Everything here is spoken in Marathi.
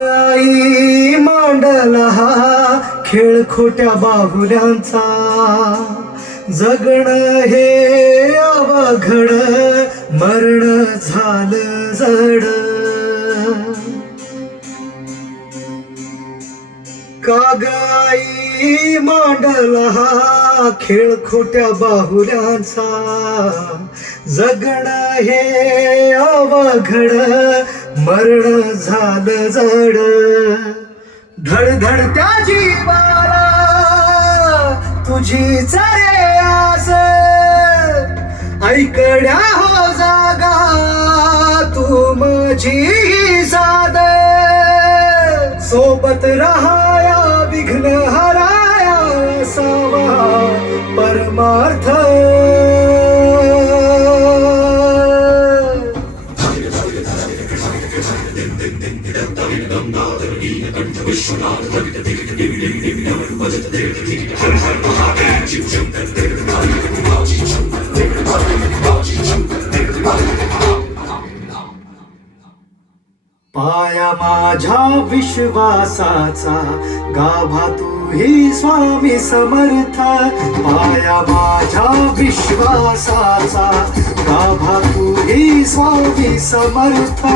आई मांडला हा खेळ खोट्या बाहुल्यांचा, जगण हे अवघड, मरण झालं जड. काग आई मांडला हा खेळ खोट्या बाहुल्यांचा, जगण हे अवघड, मरण झालं जड. धडधडत्या जीवाला तुझीच रे आस, ऐकड्या हो जागा तू माझी साध. सोबत रहाया विघ्न हराया असावा परमार्थ. पाया माझ्या विश्वासाचा गाभा तूही स्वामी समर्थ. पाया माझ्या विश्वासाचा गाभा तूही स्वामी समर्थ.